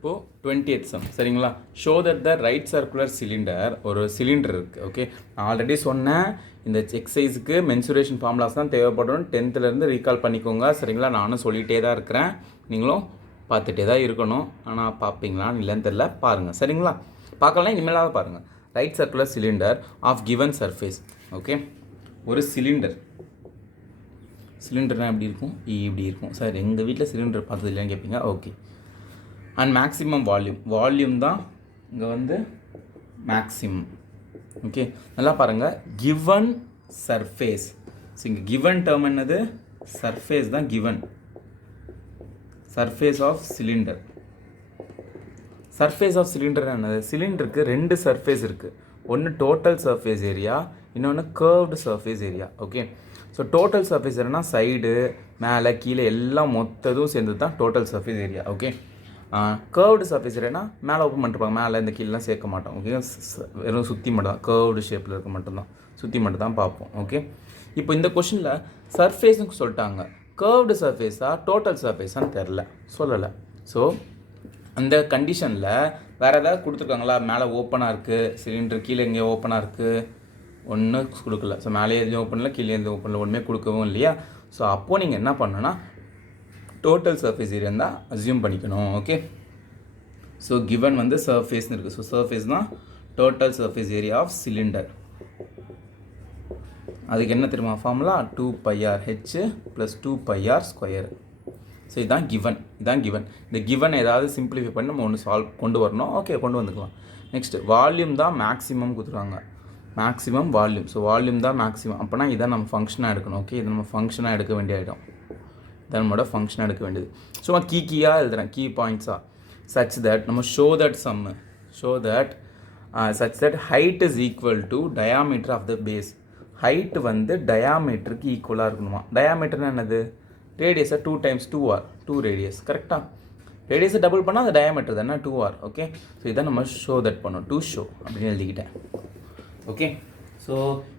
இப்போது 20th some சரிங்களா. Show that the right circular cylinder, ஒரு சிலிண்டர் இருக்குது. ஓகே, நான் ஆல்ரெடி சொன்னேன் இந்த எக்ஸசைஸுக்கு மென்சுரேஷன் ஃபார்முலாஸ் தான் தேவைப்படும். 10th ரீகால் பண்ணிக்கோங்க சரிங்களா. நானும் சொல்லிகிட்டே தான் இருக்கிறேன், நீங்களும் பார்த்துட்டே தான் இருக்கணும். ஆனால் பார்ப்பீங்களான்னு இல்லைன்னு தெரில, பாருங்கள் சரிங்களா. பார்க்கலாம், இனிமேலாவது பாருங்கள். Right circular cylinder of given surface. Okay, ஒரு சிலிண்டர்னால் எப்படி இருக்கும், இப்படி இருக்கும் சார். எங்கள் வீட்டில் சிலிண்டர் பார்த்தது இல்லைன்னு கேட்பீங்க. ஓகே, அண்ட் மேக்ஸிமம் வால்யூம் தான் இங்கே வந்து மேக்ஸிமம். ஓகே, நல்லா பாருங்கள். Given surface. ஸோ இங்கே கிவன் டேர்ம் என்னது, சர்ஃபேஸ் தான் given. Surface of cylinder. Surface of cylinder என்னது, சிலிண்டருக்கு ரெண்டு சர்ஃபேஸ் இருக்குது. ஒன்று டோட்டல் சர்ஃபேஸ் ஏரியா, இன்னொன்று curved surface area. Okay, so total surface ஏரியானா சைடு மேலே கீழே எல்லாம் மொத்ததும் சேர்ந்து தான் total surface area. Okay, curved surface ஏரியானா மேலே ஓப்பன் பண்ணிருப்பாங்க, மேலே இந்த கீழெலாம் சேர்க்க மாட்டோம். ஓகே, வெறும் சுற்றி மட்டும் தான், கர்வ்டு ஷேப்பில் இருக்க மட்டும்தான், சுற்றி மட்டும் தான் பார்ப்போம். ஓகே, இப்போ இந்த கொஷினில் சர்ஃபேஸ்னு சொல்லிட்டாங்க, கர்வ்டு சர்ஃபேஸா டோட்டல் சர்ஃபேஸான்னு தெரில, சொல்லலை. ஸோ அந்த கண்டிஷனில் வேறு ஏதாவது கொடுத்துருக்காங்களா, மேலே ஓப்பனாக இருக்குது சிலிண்டர், கீழே எங்கேயோ ஓப்பனாக இருக்குது, ஒன்றும் கொடுக்கல. ஸோ மேலே எதுவும் ஓப்பனில், கீழே எதுவும் ஓப்பனில், ஒன்றுமே கொடுக்கவும் இல்லையா. ஸோ அப்போது நீங்கள் என்ன பண்ணணும்னா டோட்டல் சர்ஃபேஸ் ஏரியா தான் அசியூம் பண்ணிக்கணும். ஓகே, ஸோ கிவன் வந்து சர்ஃபேஸ்னு இருக்குது. ஸோ சர்ஃபேஸ் தான் total surface area of cylinder. அதுக்கு என்ன தெரியுமா ஃபார்முலா, 2πrh + 2πr². ஸோ இதுதான் கிவன், இந்த கிவன் ஏதாவது சிம்பிளிஃபை பண்ணி நம்ம ஒன்று சால்வ் கொண்டு வரணும். ஓகே, கொண்டு வந்துக்கலாம். நெக்ஸ்ட்டு வால்யூம் தான் மேக்ஸிமம் கொடுத்துருவாங்க, மேக்ஸிமம் வால்யூம். ஸோ வால்யூம் தான் மேக்ஸிமம், அப்போனா இதான் நம்ம ஃபங்க்ஷனாக எடுக்கணும். ஓகே, இது நம்ம ஃபங்க்ஷனாக எடுக்க வேண்டிய ஐட்டம், இதான் நம்மளோட ஃபங்க்ஷனாக எடுக்க வேண்டியது. சும்மா கீயாக எழுதுகிறேன், கீ பாயிண்ட்ஸாக. சச் தட் நம்ம show that height is equal to diameter of the base. Height வந்து டயாமீட்டருக்கு ஈக்குவலாக இருக்கணுமா. டயாமீட்டர்னா என்னது, ரேடியஸை 2 × 2 ரேடியஸ். கரெக்டாக, ரேடியஸை டபுள் பண்ணால் அது டயாமீட்டர் தானே 2r. ஓகே, ஸோ இதான் நம்ம ஷோ தட் பண்ணோம், டு ஷோ அப்படின்னு எழுதிக்கிட்டேன். ஓகே, ஸோ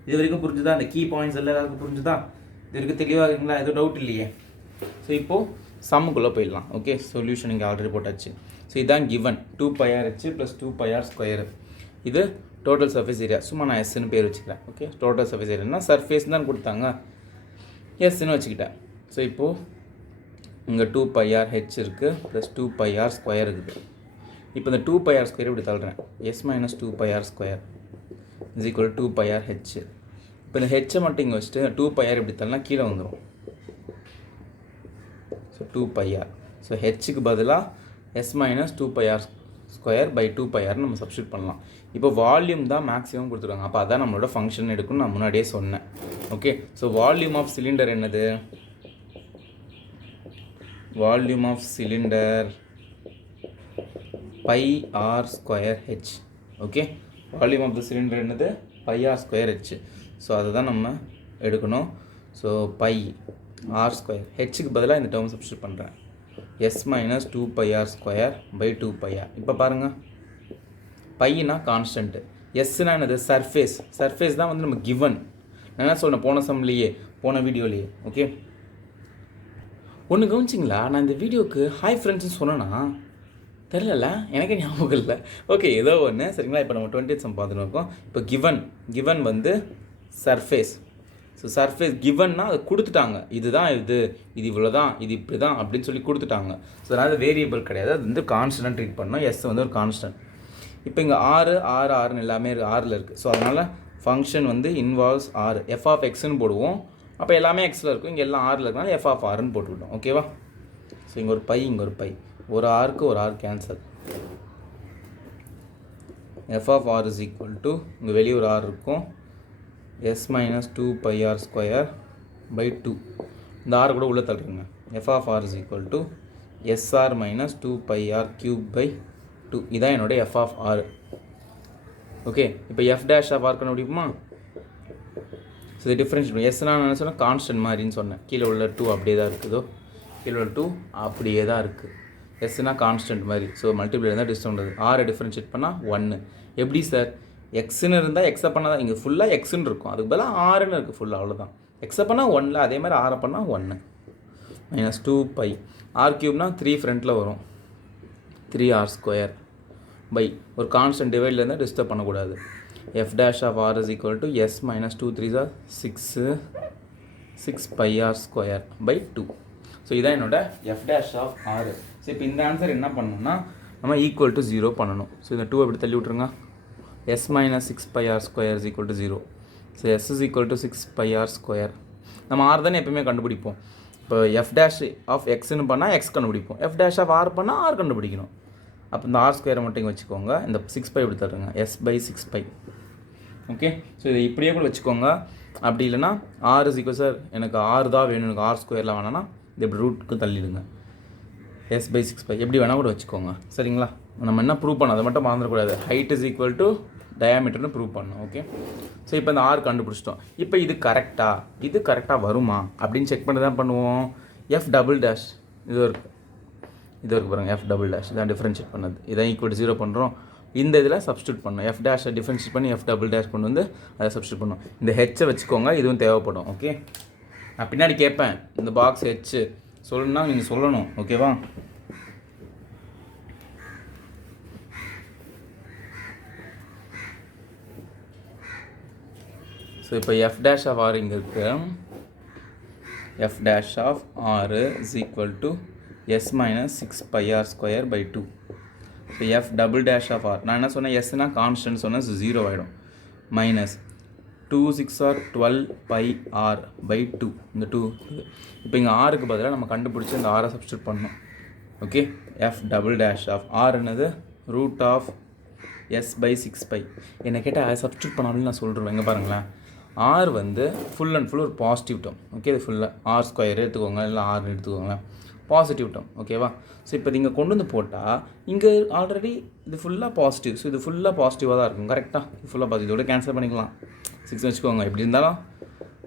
இது வரைக்கும் புரிஞ்சுதா, அந்த கீ பாயிண்ட்ஸ் எல்லாம் எல்லாருக்கும் புரிஞ்சுதா, இது வரைக்கும் தெளிவாக இருக்குங்களா, எதுவும் டவுட் இல்லையே. ஸோ இப்போது சம்முக்குள்ளே போயிடலாம். ஓகே, சொல்யூஷன் இங்கே ஆல்ரெடி போட்டாச்சு. ஸோ இதுதான் கிவன் 2πrh + 2πr². இது டோட்டல் சர்ஃபேஸ் ஏரியா, சும்மா நான் எஸ்ன்னு பேர் வச்சுக்கிறேன். ஓகே, டோட்டல் சர்ஃபேஸ் ஏரியானா சர்ஃபேஸ் தான் கொடுத்தாங்க, எஸ்ன்னு வச்சுக்கிட்டேன். ஸோ இப்போது இங்கே 2πrh இருக்குது + 2πr² இருக்குது. இப்போ இந்த 2πr² இப்படி தள்ளுறேன், s - 2πr² = 2πrh. இப்போ இந்த ஹெச்சை மட்டும் இங்கே வச்சுட்டு 2πr இப்படி தள்ளனா கீழே வந்துடும். So 2πr. ஸோ ஹெச்சுக்கு பதிலாக s - 2πr² / 2πr நம்ம சப்ஸ்டியூட் பண்ணலாம். இப்போ வால்யூம் தான் மேக்ஸிமம் கொடுத்துருக்காங்க, அப்போ அதான் நம்மளோட ஃபங்க்ஷன் எடுக்குன்னு நான் முன்னாடியே சொன்னேன். Okay, so volume of cylinder என்னது, volume of cylinder πr²h. Okay, volume of the cylinder என்னது, πr²h. ஸோ அதை தான் நம்ம எடுக்கணும். ஸோ πr², ஹெச்சுக்கு பதிலாக இந்த டேர்ம் சப்ஸ்டியூட் பண்ணுறேன், s - 2πr² / 2πr. இப்போ பாருங்கள், பையனா கான்ஸ்டன்ட்டு, எஸ்னா என்னது, சர்ஃபேஸ் தான் வந்து நம்ம கிவன். நான் என்ன சொன்னேன் போன வீடியோலேயே. ஓகே, ஒன்று கவனிச்சிங்களா, நான் இந்த வீடியோக்கு ஹாய் ஃப்ரெண்ட்ஸ்னு சொன்னேன்னா தெரிலல, எனக்கே ஞாபகம் இல்லை. ஓகே, ஏதோ ஒன்று சரிங்களா. இப்போ நம்ம 20th சம் பார்த்துன்னு இருக்கோம். இப்போ கிவன் வந்து சர்ஃபேஸ். ஸோ சர்ஃபேஸ் கிவன்னா அதை கொடுத்துட்டாங்க, இதுதான் இது இவ்வளோ தான், இது இப்படி தான் அப்படின்னு சொல்லி கொடுத்துட்டாங்க. ஸோ அதனால் வேரியபிள் கிடையாது, அது வந்து கான்ஸ்டன்ட் ட்ரீட் பண்ணோம். எஸ் வந்து ஒரு கான்ஸ்டன்ட். இப்போ இங்கே ஆறுன்னு எல்லாமே ஆறில் இருக்குது. ஸோ அதனால் ஃபங்க்ஷன் வந்து இன்வால்வ்ஸ் r, f(x)ன்னு போடுவோம். அப்போ எல்லாமே எக்ஸில் இருக்கும், இங்கே எல்லாம் ஆறில் இருக்கனால f(r)ன்னு போட்டுக்கிட்டோம். ஓகேவா. ஸோ இங்கே ஒரு பை, ஒரு ஆருக்கு ஒரு ஆர் கேன்சல். f(r) = இங்கே வெளியே ஒரு ஆர் இருக்கும், s - 2πr² / 2. இந்த ஆறு கூட உள்ளே தள்ளுறேங்க. f(r) = sr - 2πr³ / 2. இதான் என்னுடைய f(r). ஓகே, இப்போ f'(r) கண்டுபிடிக்குமா. ஸோ இது டிஃப்ரென்ஸ் எஸ்னா நான் சொன்னால் கான்ஸ்டன்ட் மாதிரின்னு சொன்னேன். கீழே உள்ள 2 அப்படியே தான் இருக்குதோ, கீழே உள்ள 2 அப்படியே தான் இருக்குது. எஸ்னா கான்ஸ்டன்ட் மாதிரி. ஸோ மல்டிப்ளை இருந்தால் டிஸ்டவுண்ட் வருது. ஆரை டிஃப்ரென்ஷியேட் பண்ணால் 1. எப்படி சார், எக்ஸ்ன்னு இருந்தால் எக்ஸை பண்ணால் தான், இங்கே ஃபுல்லாக எக்ஸ்ன்னு இருக்கும், அதுக்கு பதிலாக ஆறுன்னு இருக்குது ஃபுல்லாக, அவ்வளோதான். எக்ஸை பண்ணால் 1, அதே மாதிரி ஆரை பண்ணால் 1 - 2π. r³ 3 ஃப்ரண்ட்டில் வரும், 3r square by ஒரு கான்ஸ்டன்ட் டிவைடில் இருந்தால் டிஸ்டர்ப் பண்ணக்கூடாது. f dash of r is equal to s minus 2 3s are 6 pi r square by 2. So இதான் என்னோட f dash of r. So இப்போ இந்த ஆன்சர் என்ன பண்ணணும்னா நம்ம ஈக்குவல் டு 0 பண்ணணும். ஸோ இந்த 2 அப்படி தள்ளி விட்ருங்க. s minus 6 pi r square is equal to 0. So s is equal to 6 pi r square. நம்ம r தானே எப்பவுமே கண்டுபிடிப்போம். இப்போ f dash of xன்னு பண்ணால் x கண்டுபிடிப்போம், f dash of r பண்ணால் r கண்டுபிடிக்கணும். அப்போ இந்த r ஸ்கொயரை மட்டும் இங்கே வச்சுக்கோங்க. இந்த 6 பை இப்படி தருங்க, s by 6 pi. Okay, so இதை இப்படியே கூட வச்சுக்கோங்க. அப்படி இல்லைனா r is equal சார் எனக்கு r தான் வேணும், எனக்கு r ஸ்கொயரில் வேணான்னா இது இப்படி ரூட்டுக்கு தள்ளிடுங்க, s by 6 pi எப்படி வேணால் கூட வச்சுக்கோங்க. சரிங்களா, நம்ம என்ன ப்ரூவ் பண்ணோம் அதை மட்டும் மறந்துடக்கூடாது. ஹைட் இஸ் ஈக்குவல் டு டயாமீட்டர்னு ப்ரூவ் பண்ணோம். ஓகே, ஸோ இப்போ இந்த r கண்டுபிடிச்சிட்டோம். இப்போ இது கரெக்டாக வருமா அப்படின்னு செக் பண்ணி தான் பண்ணுவோம். f டபுள் டேஷ் இது இருக்குது பாருங்கள், f டபுள் டேஷ் இதான் டிஃப்ரென்ஷியேட் பண்ணது, இதான் ஈக்குவல் 0 பண்ணுறோம். இந்த இதில் சப்ஸ்டியூட் பண்ணோம், f டேஷை டிஃப்ரென்ஷியேட் பண்ணி f டபுள் டேஷ் கொண்டு வந்து அதை சப்ஸ்டியூட் பண்ணோம். இந்த ஹெச்சை வச்சுக்கோங்க, இதுவும் தேவைப்படும். ஓகே, நான் பின்னாடி கேட்பேன் இந்த பாக்ஸ் ஹெச் சொல்லணும்னா நீங்கள் சொல்லணும். ஓகேவா, ஸோ இப்போ f dash of r இங்கே இருக்குது. f dash of r is equal to s minus 6 pi r square by 2. So f double dash of r நான் என்ன சொன்னேன், sனா கான்ஸ்டன்ட் சொன்னேன், 0 ஆகிடும். Minus 2 6 r 12 pi r by 2. இந்த 2 இப்போ இங்கே ஆருக்கு பதிலாக நம்ம கண்டுபிடிச்சி இந்த ஆரை சப்ஸ்டியூட் பண்ணணும். Okay, f double dash of r என்னது root of s by 6 pi. என்னை கேட்டால் அதை சப்ஸ்டியூட் பண்ணாலும் நான் சொல்கிறேன். எங்கே பாருங்களேன், r வந்து ஃபுல் அண்ட் ஃபுல் ஒரு பாசிட்டிவ் டேர்ம். ஓகே, இது ஃபுல்லாக r ஸ்கொயர் எடுத்துக்கோங்க, இல்லை r எடுத்துக்கோங்களேன், பாசிட்டிவ் டேர்ம். ஓகேவா, ஸோ இப்போ நீங்கள் கொண்டு வந்து போட்டால் இங்கே ஆல்ரெடி இது ஃபுல்லாக பாசிட்டிவ், ஸோ இது ஃபுல்லாக பாசிட்டிவாக தான் இருக்கும். கரெக்டாக இது ஃபுல்லாக பாசிட்டிவ், இதோட கேன்சல் பண்ணிக்கலாம். 6 வச்சுக்கோங்க, எப்படி இருந்தாலும்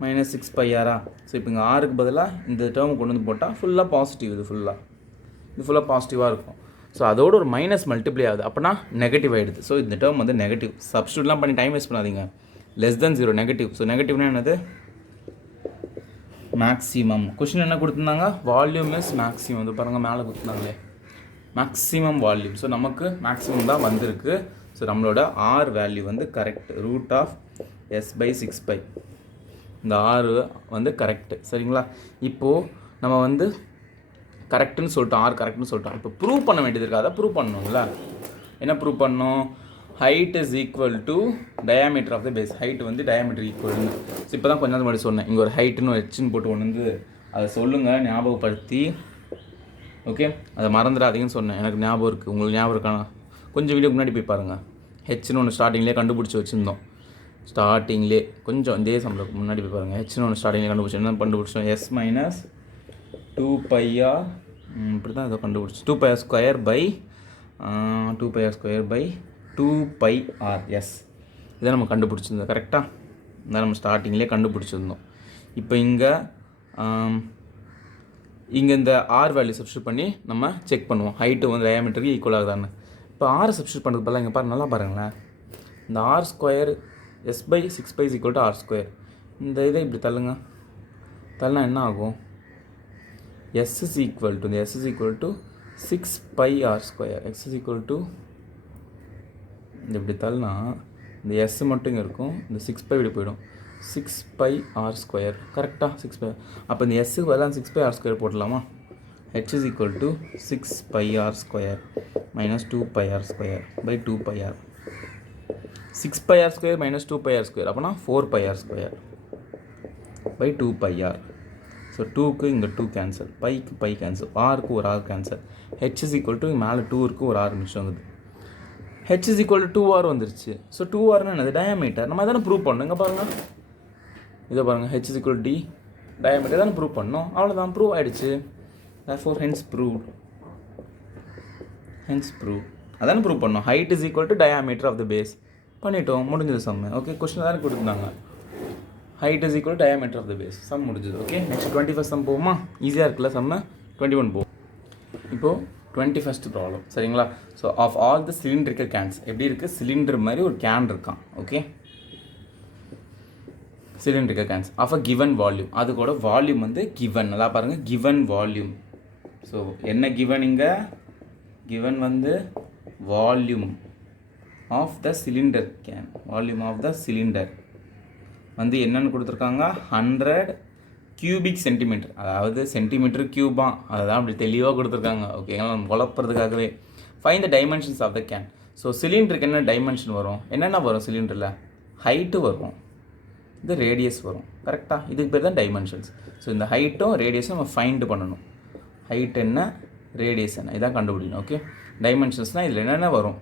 மைனஸ் 6 pi r. ஸோ இப்போ இங்கே ஆருக்கு பதிலாக இந்த டேர்ம் கொண்டு வந்து போட்டால் ஃபுல்லாக பாசிட்டிவ், இது ஃபுல்லாக பாசிட்டிவாக இருக்கும். ஸோ அதோட ஒரு மைனஸ் மல்டிப்ளை ஆகுது, அப்போனா நெகட்டிவ் ஆகிடுது. ஸோ இந்த டேர்ம் வந்து நெகட்டிவ். சப்ஸ்டியூட்லாம் பண்ணி டைம் வேஸ்ட் பண்ணாதீங்க. Less than 0 negative. ஸோ நெகட்டிவ்னா என்னது, மேக்ஸிமம். கொஷின் என்ன கொடுத்துருந்தாங்க, வால்யூம் இஸ் மேக்ஸிமம். வந்து பாருங்கள் மேலே கொடுத்துருந்தாங்களே, மேக்ஸிமம் வால்யூம். ஸோ நமக்கு மேக்ஸிமம் தான் வந்திருக்கு. ஸோ நம்மளோட ஆர் வேல்யூ வந்து correct, root of s by 6 pi. இந்த ஆர் வந்து கரெக்டு. சரிங்களா, இப்போது நம்ம வந்து கரெக்டுன்னு சொல்லிட்டோம், ஆர் கரெக்டுன்னு சொல்லிட்டோம். இப்போ ப்ரூவ் பண்ண வேண்டியது இருக்குது, அதை ப்ரூவ் பண்ணணுங்களா. என்ன ப்ரூவ் பண்ணணும், height is equal to diameter of the base. Height வந்து டயாமீட்டர் ஈக்குவல்னு. ஸோ இப்போ தான் கொஞ்ச நேரம் முன்னாடி சொன்னேன், இங்கே ஒரு ஹைட்டுன்னு ஹெச்ன்னு போட்டு ஒன்று வந்து அதை சொல்லுங்கள் ஞாபகப்படுத்தி. ஓகே, அதை மறந்துடாதீங்கன்னு சொன்னேன், எனக்கு ஞாபகம் இருக்குது. உங்களுக்கு ஞாபகம் இருக்கானா, கொஞ்சம் வீடியோ முன்னாடி போய் பாருங்கள். ஹெச்னு ஒன்று ஸ்டார்டிங்லேயே கண்டுபிடிச்சி வச்சுருந்தோம். ஸ்டார்டிங்லேயே கொஞ்சம் இதே சம்பளம் முன்னாடி போய் பாருங்கள். ஹெச்னு ஒன்று ஸ்டார்டிங்லேயே கண்டுபிடிச்சோம், s மைனஸ் 2 pi r இப்படி தான் இதை கண்டுபிடிச்சி 2 pi r square by 2 pi r square by 2 pi r. Yes, இதை நம்ம கண்டுபிடிச்சிருந்தோம். கரெக்டாக இதான் நம்ம ஸ்டார்டிங்லேயே கண்டுபிடிச்சிருந்தோம். இப்போ இங்கே இந்த ஆர் வேல்யூ சப்ஸ்டியூட் பண்ணி நம்ம செக் பண்ணுவோம், ஹைட்டு வந்து டயாமீட்டருக்கு ஈக்குவல் ஆகுதான்னு. இப்போ ஆரை சப்ஸ்டியூட் பண்ணுறது பதிலாக இங்கே பாருங்கள், நல்லா பாருங்களேன். இந்த r square s by 6 pi is equal to r square. இந்த இதை இப்படி தள்ளுனா என்ன ஆகும், s is equal to 6 pi r square. x is equal to இந்த இப்படி தள்ளுனா இந்த s மட்டும் இங்கே இருக்கும், இந்த 6 pi இப்படி போயிடும், 6 pi r ஸ்கொயர். கரெக்டாக 6 pi. அப்போ இந்த எஸ்ஸுக்கு பதிலாக 6 pi r ஸ்கொயர் போடலாமா. h is equal to 6 pi r square minus 2 pi r square by 2 pi r. 6 pi r square minus 2 pi r square அப்போனா 4 pi r square by 2 pi r. So 2க்கு இங்கே 2 cancel, பைக்கு pi cancel, ஆருக்கு ஒரு r cancel. h is equal to மேலே 2 இருக்குது, ஒரு R மிச்சம் வந்துது. h is equal to 2r வந்துருச்சு. ஸோ 2rனா என்னது, டயாமீட்டர். நம்ம தானே ப்ரூவ் பண்ணணும். இங்கே பாருங்கள், இதை பாருங்கள், h is equal to d diameter தானே ப்ரூவ் பண்ணோம். அவ்வளோதான், ப்ரூவ் ஆகிடுச்சு. therefore hence proved. அதானே ப்ரூவ் பண்ணோம், height is equal to diameter of the base. பண்ணிட்டோம், முடிஞ்சது சம்மு. ஓகே, கொஸ்டின் தானே கொடுத்துருந்தாங்க, height is equal diameter of the base. Sum முடிஞ்சது. ஓகே, நெக்ஸ்ட் 21st சம் போகுமா, ஈஸியாக இருக்குல்ல சம்மு. 21 போகும். இப்போது 21st ப்ராப்ளம். சரிங்களா, so of all the cylindrical cans எப்படி இருக்குது, சிலிண்டர் மாதிரி ஒரு கேன் இருக்கான். Okay, cylindrical cans of a given volume. அது கூட வால்யூம் வந்து கிவன், நல்லா பாருங்கள், கிவன் வால்யூம். ஸோ என்ன கிவன், இங்கே given வந்து volume of the cylinder can, volume of the cylinder வந்து என்னன்னு கொடுத்துருக்காங்க 100 cubic centimeter, அதாவது சென்டிமீட்டர் கியூபா, அதுதான் அப்படி தெளிவாக கொடுத்துருக்காங்க. ஓகேங்களா, நம்ம குழப்பறதுக்காகவே. Find the dimensions of the can. So சிலிண்டருக்கு என்ன டைமென்ஷன் வரும், என்னென்ன வரும் சிலிண்டரில், ஹைட்டு வரும், இது ரேடியஸ் வரும். கரெக்டாக, இதுக்கு பேர் தான் டைமென்ஷன்ஸ். ஸோ இந்த ஹைட்டும் ரேடியஸும் நம்ம ஃபைண்ட் பண்ணணும். ஹைட் என்ன, ரேடியஸ் என்ன, இதான் கண்டுபிடிக்கணும். ஓகே, டைமென்ஷன்ஸ்னால் இதில் என்னென்ன வரும்,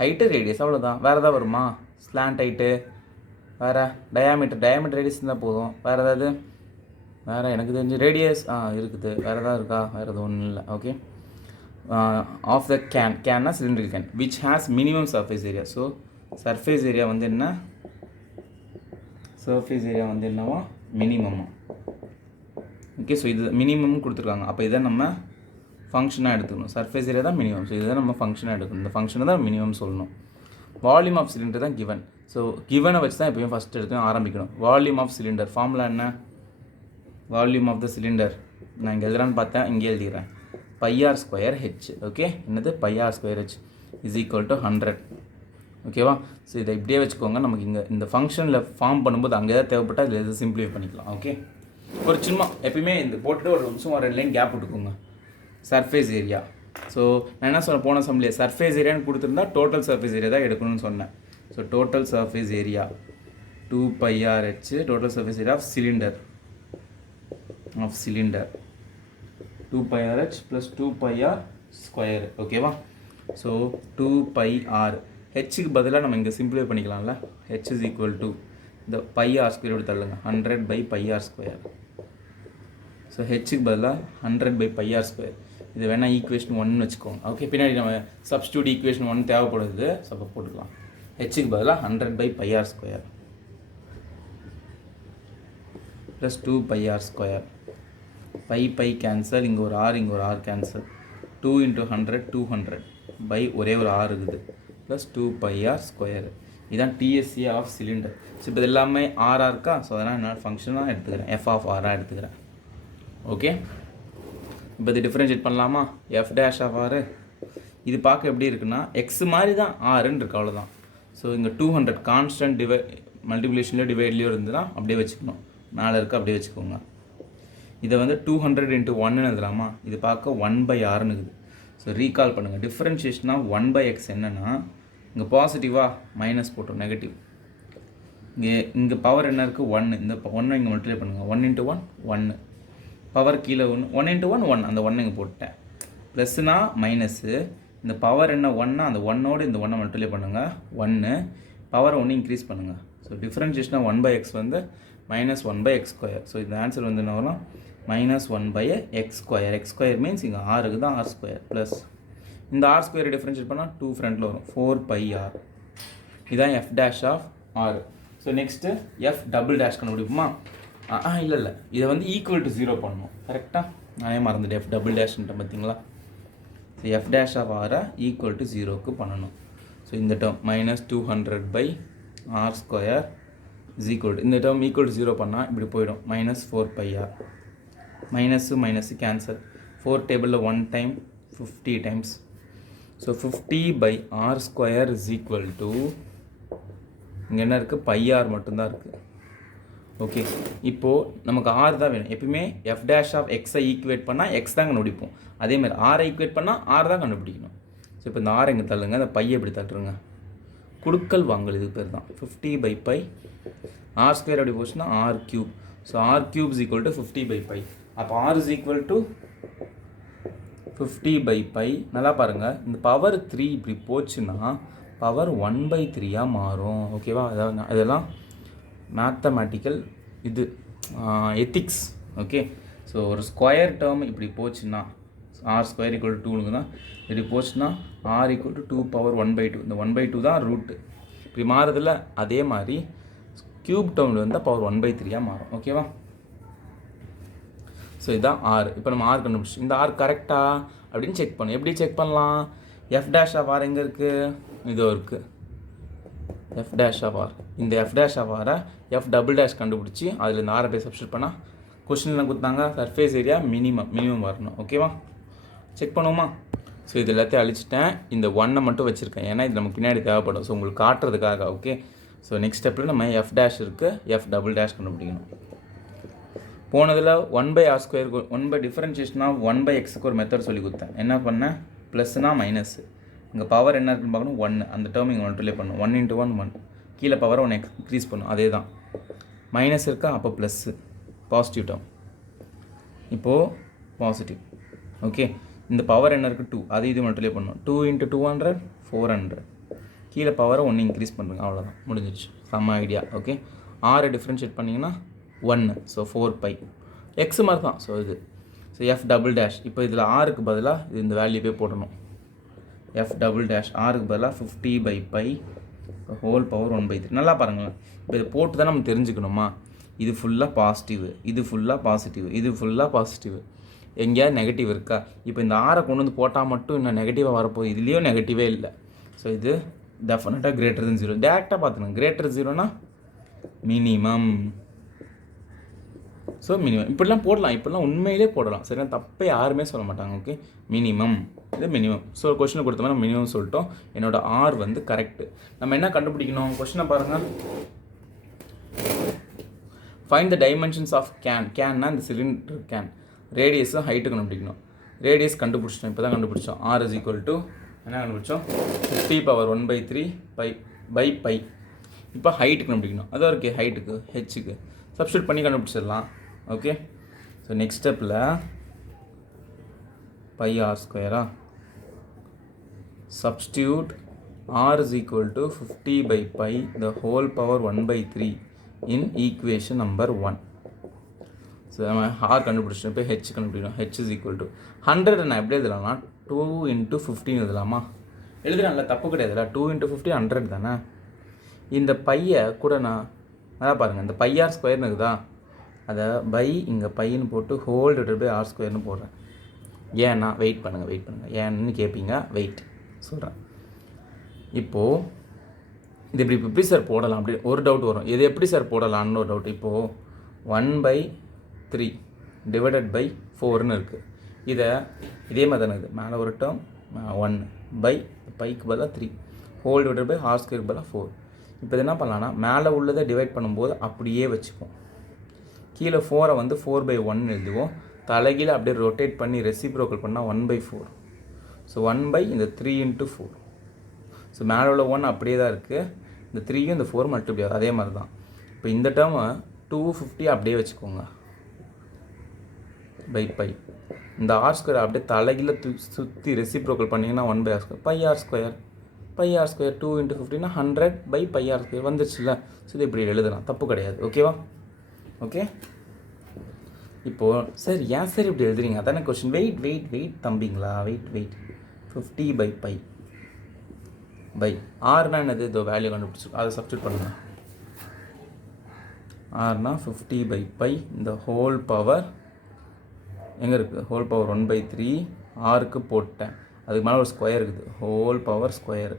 ஹைட்டு ரேடியஸ், அவ்வளோதான். வேறு எதாவது வருமா, ஸ்லாண்ட் ஹைட்டு, வேறு டயாமீட்டர் ரேடியஸ் இருந்தால் போதும். வேறு ஏதாவது, வேறு எனக்கு தெரிஞ்சு ரேடியஸ் இருக்குது, வேறு எதாவது இருக்கா, வேறு எதுவும் ஒன்றும் இல்லை. ஓகே, ஆஃப் த கேன்னா cylinder can which has minimum surface area. So surface area வந்து என்ன, சர்ஃபேஸ் ஏரியா வந்து என்னவா, மினிமமாக. ஓகே, ஸோ இது மினிமம் கொடுத்துருக்காங்க. அப்போ இதை நம்ம ஃபங்க்ஷனாக எடுத்துக்கணும். சர்ஃபேஸ் ஏரியா தான் மினிமம், ஸோ இதுதான் நம்ம ஃபங்க்ஷனாக எடுக்கணும். இந்த ஃபங்க்ஷனை தான் மினிமம் சொல்லணும். வால்யூம் ஆஃப் சிலிண்டர் தான் கிவன். ஸோ கிவனை வச்சு தான் எப்பயும் ஃபஸ்ட் எடுத்து ஆரம்பிக்கணும். வால்யூம் ஆஃப் சிலிண்டர் ஃபார்முலா என்ன, வால்யூம் ஆஃப் த சிலிண்டர் நான் இங்கே எழுதுறான்னு பார்த்தேன், இங்கே எழுதிக்கிறேன். πr square H. ஓகே, என்னது πr square H is equal to 100. ஓகேவா, ஸோ இதை இப்படியே வச்சுக்கோங்க. நமக்கு இங்கே இந்த ஃபங்க்ஷனில் ஃபார்ம் பண்ணும்போது அங்கே எதாவது தேவைப்பட்டால் இதில் எதாவது சிம்பிளிஃபை பண்ணிக்கலாம். ஓகே, ஒரு சும்மா எப்பயுமே இந்த போட்டுட்டு ஒரு நிமிஷம் ஒரு 2 லைன் கேப் விட்டுக்கோங்க. Surface area. ஸோ நான் என்ன சொன்ன போன சம்லேயே சர்ஃபேஸ் ஏரியான்னு கொடுத்துருந்தா டோட்டல் சர்ஃபேஸ் ஏரியா தான் எடுக்கணும்னு சொன்னேன். So total surface area 2πrh, total surface area of cylinder 2πrh plus 2πr square. ஓகேவா, ஸோ 2πr, ஹெச்சுக்கு பதிலாக நம்ம இங்கே சிம்பிளிஃபை பண்ணிக்கலாம்ல. ஹெச் இஸ் ஈக்குவல் டு இந்த πr ஸ்கொயர் எடுத்து தள்ளுங்க, 100/πr ஸ்கொயர். ஸோ ஹெச்சுக்கு பதிலாக 100/πr ஸ்கொயர். இது வேணால் ஈக்குவேஷன் 1 வச்சுக்கோங்க. ஓகே, பின்னாடி நம்ம சப்ஸ்டியூட் ஈக்குவேஷன் 1 தேவைப்படுது, ஸோ அப்போ போட்டுக்கலாம். ஹெச்சுக்கு பதிலாக 100/πr square plus 2πr square. By cancel, இங்கே ஒரு ஆர், இங்கே ஒரு ஆர் கேன்சல். 2 × 100 200 பை ஒரே ஒரு ஆர் இருக்குது ப்ளஸ் 2πr ஸ்கொயர். இதுதான் டிஎஸ்சி ஆஃப் சிலிண்டர். ஸோ இப்போ இது எல்லாமே ஆராக இருக்கா, ஸோ அதனால் என்னோட ஃபங்க்ஷனாக எடுத்துக்கிறேன், எஃப் ஆஃப் ஆராக எடுத்துக்கிறேன். ஓகே, இப்போ இது டிஃப்ரென்ஷியேட் பண்ணலாமா. எஃப் டேஷ் ஆஃப் ஆர் இது பார்க்க எப்படி இருக்குன்னா எக்ஸ் மாதிரி தான் ஆறுன்னு இருக்குது, அவ்வளோதான். ஸோ இங்கே 200 கான்ஸ்டன்ட் மல்டிப்ளிகேஷன்லையோ டிவைட்லையோ இருந்துன்னா அப்படியே வச்சுக்கணும், மேலே இருக்க அப்படியே வச்சுக்கோங்க. இதை வந்து 200 × 1 எழுதலாமா, இது பார்க்க 1/rன்னு இருக்குது. ஸோ ரீகால் பண்ணுங்கள், டிஃப்ரென்ஷியேஷனாக 1/x என்னென்னா இங்கே பாசிட்டிவாக மைனஸ் போட்டோம், நெகட்டிவ். இங்கே பவர் என்ன இருக்குது 1, இந்த 1 இங்கே மல்டிப்ளை பண்ணுங்கள். 1 × 1 1, பவர் கீழே 1, 1 × 1 1, அந்த 1 இங்கே போட்டேன். ப்ளஸ்னா மைனஸு, இந்த பவர் என்ன 1னா அந்த 1ஓடு இந்த 1 மல்டிப்ளை பண்ணுங்கள், 1, பவர் 1 இன்க்ரீஸ் பண்ணுங்கள். ஸோ டிஃப்ரென்ஷியேஷனாக 1/x வந்து -1/x ஸ்கொயர். ஸோ இந்த ஆன்சர் வந்து என்ன வரும், -1/x square. X square means இங்கே ஆருக்கு தான் ஆர் ஸ்கொயர் ப்ளஸ் இந்த ஆர் ஸ்கொயரை டிஃப்ரென்ஷியேட் பண்ணால் 2 ஃப்ரண்ட்டில் வரும், 4πr. இதுதான் F dash of R. So next F double dash கண்டுபிடிப்போமா. இல்லை இதை வந்து ஈக்குவல் டு 0 பண்ணணும். கரெக்டாக, நானே மறந்துட்டேன், எஃப் டபுள் டேஷ்ன்ட்டு பார்த்தீங்களா. ஸோ எஃப் டேஷ் ஆஃப் ஆரை ஈக்குவல் டு 0க்கு பண்ணணும். ஸோ இந்த term -200/r square is equal to, இந்த டேர்ம் ஈக்குவல் டு 0 பண்ணால் இப்படி போயிடும், -4πr. மைனஸு கேன்சல், 4 டேபிளில் 1 time 50 times. So 50/r square is equal to, இங்கே என்ன இருக்குது, πr மட்டும்தான் இருக்குது. ஓகே, இப்போது நமக்கு ஆர் தான் வேணும். எப்பயுமே எஃப் டேஷ் ஆஃப் எக்ஸை ஈக்குவேட் பண்ணால் எக்ஸ் தான் கண்டுபிடிப்போம், அதேமாதிரி ஆரை ஈக்குவேட் பண்ணால் ஆர் தான் கண்டுபிடிக்கணும். ஸோ இப்போ இந்த ஆர் எங்கே தள்ளுங்க, அந்த பையை எப்படி தட்டுருங்க, குடுக்கல் வாங்கல், இதுக்கு பேர் தான் 50/π. ஆர் ஸ்கொயர் எப்படி போச்சுன்னா r3. So r3 is equal to 50/π. அப்போ ஆர் இஸ் ஈக்குவல் டு 50/π. நல்லா பாருங்கள், இந்த பவர் 3 இப்படி போச்சுன்னா பவர் 1/3 மாறும். ஓகேவா, அதாவது இதெல்லாம் மேத்தமேட்டிக்கல் இது எத்திக்ஸ். ஓகே, ஸோ ஒரு ஸ்கொயர் டேர்ம் இப்படி போச்சுன்னா ஆர் ஸ்கொயர் ஈக்குவல் டு 2ங்க தான், இப்படி போச்சுன்னா ஆர் ஈக்குவல் டு 2/1/2. இந்த 1/2 தான் ரூட்டு, இப்படி மாறுதில்ல. அதே மாதிரி க்யூப் டேர்மில் வந்தால் பவர் 1/3 மாறும். ஓகேவா, ஸோ இதுதான் ஆர். இப்போ நம்ம ஆர் கண்டுபிடிச்சி, இந்த ஆர் கரெக்டாக அப்படின்னு செக் பண்ணணும். எப்படி செக் பண்ணலாம், எஃப் டேஷ் ஆஃப் ஆர் எங்கே இருக்குது, இதோ இருக்குது எஃப் டேஷ் ஆஃப் ஆர். இந்த எஃப் டேஷ் ஆஃப் ஆரை எஃப் டபுள் டேஷ் கண்டுபிடிச்சி அதில் இந்த ஆரை போய் சப்ஸ்டியூட் பண்ணால் கொஸ்டினில் கொடுத்தாங்க சர்ஃபேஸ் ஏரியா மினிமம் வரணும். ஓகேவா, செக் பண்ணுவோமா. ஸோ இது எல்லாத்தையும் அழிச்சிட்டேன், இந்த 1 மட்டும் வச்சுருக்கேன், ஏன்னா இது நமக்கு பின்னாடி தேவைப்படும். ஸோ உங்களுக்கு காட்டுறதுக்காக. ஓகே, ஸோ நெக்ஸ்ட் ஸ்டெப்பில் நம்ம எஃப் டேஷ் இருக்குது, எஃப் டபுள் டேஷ் கண்டுபிடிக்கணும். போனதில் 1/r², 1 டிஃபரன்ஷியேஷன் ஆஃப் 1/xக்கு ஒரு மெத்தட் சொல்லி கொடுத்தேன். என்ன பண்ணேன், ப்ளஸ்னா மைனஸ், இங்கே பவர் என்ன இருக்குன்னு பார்க்கணும், 1, அந்த டேர்ம் இங்கே மல்டிப்ளை பண்ணணும். 1 × 1 1, கீழே பவரை 1 இன்க்ரீஸ் பண்ணும். அதே தான், மைனஸ் இருக்கா, அப்போ ப்ளஸ்ஸு, பாசிட்டிவ் டேர்ம். இப்போது பாசிட்டிவ். ஓகே, இந்த பவர் என்ன இருக்குது, 2, அது இது மல்டிப்ளை பண்ணணும். 2 × 200 400, கீழே பவரை 1 இன்க்ரீஸ் பண்ணுறங்க. அவ்வளோதான், முடிஞ்சிச்சு. செம்ம ஐடியா. ஓகே, ஆரை டிஃப்ரென்ஷியேட் பண்ணிங்கன்னா 1, ஸோ 4π. எக்ஸ் மாதிரி தான். ஸோ இது, ஸோ எஃப் டபுள் டேஷ், இப்போ இதில் ஆருக்கு பதிலாக இது இந்த வேல்யூ போய் போடணும். எஃப் டபுள் டேஷ் ஆருக்கு பதிலாக 50/π ஹோல் பவர் 1/3. நல்லா பாருங்களேன், இப்போ இதை போட்டு தான் நம்ம தெரிஞ்சுக்கணுமா, இது ஃபுல்லாக பாசிட்டிவ், இது ஃபுல்லாக பாசிட்டிவ், இது ஃபுல்லாக பாசிட்டிவ், எங்கேயாவது நெகட்டிவ் இருக்கா? இப்போ இந்த ஆரை கொண்டு வந்து போட்டால் மட்டும் இன்னும் நெகட்டிவாக வரப்போகுது, இதுலேயும் நெகட்டிவே இல்லை. ஸோ இது டெஃபினட்டாக கிரேட்டர் தென் 0. டேரெக்டாக பார்த்துக்கணும், கிரேட்டர் 0னா மினிமம். ஸோ மினிமம் இப்படிலாம் போடலாம், இப்படிலாம் உண்மையிலே போடலாம். சரியா, தப்பே யாருமே சொல்ல மாட்டாங்க. ஓகே, மினிமம், இது மினிமம். ஸோ கொஷினை கொடுத்த மாதிரி மினிமம் சொல்லிட்டோம். என்னோட ஆர் வந்து கரெக்டு. நம்ம என்ன கண்டுபிடிக்கணும், கொஷினை பாருங்கள். Find the dimensions of can. கேன்னா இந்த சிலிண்டர் கேன். ரேடியஸும் ஹைட்டு கண்டுபிடிக்கணும். ரேடியஸ் கண்டுபிடிச்சிட்டோம், இப்போ தான் கண்டுபிடிச்சோம். ஆர் இஸ் ஈக்குவல் டு என்ன கண்டுபிடிச்சோம், 50/1/3 π. இப்போ ஹைட்டுக்கு கண்டுபிடிக்கணும். அதுவும் இருக்குது, ஹைட்டுக்கு ஹெச்சுக்கு சப்ஸ்டியூட் பண்ணி கண்டுபிடிச்சிடலாம். ஓகே, ஸோ நெக்ஸ்ட் ஸ்டெப்பில் πr², substitute r is equal to 50/π the whole power 1/3 in equation number 1. So நம்ம r கண்டுபிடிச்சோம், இப்போ h கண்டுபிடிக்கணும். h is equal to 100. நான் எப்படி எழுதலாம்னா 2 × 15 எழுதலாமா, எழுதுறான்ல, தப்பு கிடையாதுல. 2 × 50 100 தானே. இந்த பையை கூட நான் அதான் பாருங்கள், இந்த πr² இருக்குதா, அதை பை இங்கே பையன்னு போட்டு ஹோல் /r² போடுறேன். ஏன்னா வெயிட் பண்ணுங்கள், ஏன்னு கேட்பீங்க, வெயிட் சொல்கிறேன். இப்போது இது எப்படி சார் போடலாம் அப்படி ஒரு டவுட் வரும். இது எப்படி சார் போடலான்னு ஒரு டவுட். இப்போது 1/3 / 4ன்னு இருக்குது. இதை இதே மாதிரி தானே, இது மேலே ஒரு டேர்ம் 1/πக்கு பதிலாக 3 ஹோல் /r² பதிலாக 4. இப்போ இது என்ன பண்ணலான்னா, மேலே உள்ளதை டிவைட் பண்ணும்போது அப்படியே வச்சுப்போம், கீழே 4 வந்து 4/1 எழுதுவோம், தலைகீழ அப்படியே ரொட்டேட் பண்ணி ரெசிப்ரோக்கல் பண்ணால் 1/4. ஸோ 1 இந்த 3 × 4. ஸோ மேலே உள்ள 1 அப்படியே தான் இருக்குது, இந்த 3யும் இந்த 4 மல்டிப்ளை ஆகுது, அதே மாதிரி தான். இப்போ இந்த டேர்மை 250 அப்படியே வச்சுக்கோங்க /π. இந்த r² அப்படியே தலைகீழ சுற்றி ரெசிப்ரோக்கல் பண்ணிங்கன்னா 1/r². πr², 2 × 50னா 100/πr² வந்துச்சுல்ல. ஸோ இது இப்படி எழுதலாம், தப்பு கிடையாது. ஓகேவா? ஓகே, இப்போது சார் ஏன் சார் இப்படி எழுதுறீங்க, அதானே கொஸ்டின். வெயிட் தம்பிங்களா, வெயிட் 50/π ஆர்னா என்னது, இதோ வேல்யூ கண்டுபிடிச்சிருக்கோம், அதை சப்ஸ்டியூட் பண்ணுங்க. ஆர்னா 50/π இந்த ஹோல் பவர் எங்கே இருக்குது, ஹோல் பவர் 1/3 ஆருக்கு போட்டேன், அதுக்கு மேலே ஒரு ஸ்கொயர் இருக்குது, ஹோல் பவர் ஸ்கொயர்.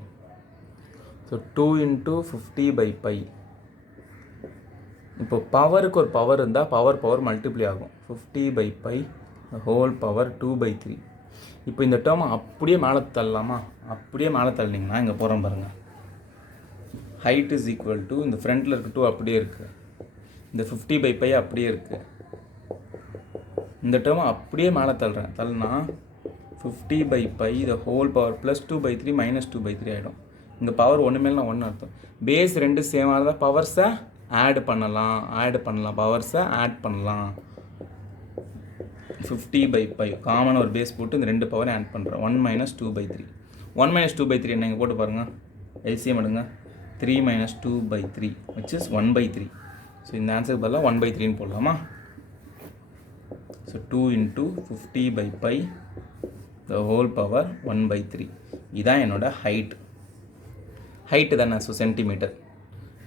ஸோ 2 × 50/π. இப்போ பவருக்கு ஒரு பவர் இருந்தால் பவர் மல்டிப்ளை ஆகும். 50/π ஹோல் பவர் 2/3. இப்போ இந்த டேர்மை அப்படியே மேலே தள்ளலாமா, அப்படியே மேலே தள்ளினீங்கன்னா இங்கே போகிறோம் பாருங்கள், ஹைட் இஸ் ஈக்குவல் டு இந்த ஃப்ரண்ட்டில் இருக்க 2 அப்படியே இருக்குது, இந்த 50/π அப்படியே இருக்குது. இந்த டேர்மை அப்படியே மேலே தள்ளினா 50/π the whole power plus 2/3 minus 2/3 ஆகிடும். இந்த பவர் ஒன்று மேலே 1 அர்த்தம். பேஸ் 2 சேமாக இருந்தால் பவர்ஸை ஆட் பண்ணலாம், பவர்ஸை ஆட் பண்ணலாம். 50/π காமனாக ஒரு பேஸ் போட்டு இந்த 2 பவரை ஆட் பண்ணுறோம். 1 - 2/3. 1 - 2/3 என்ன இங்கே போட்டு பாருங்கள், எல்சிஎம் எடுங்க. 3 - 2/3 which is 1/3. ஸோ இந்த ஆன்சருக்கு பதிலாக 1/3ன்னு போடலாமா. So 2 × 50/π the whole power 1/3. இதுதான் என்னோட ஹைட்டு தானே. So centimetre.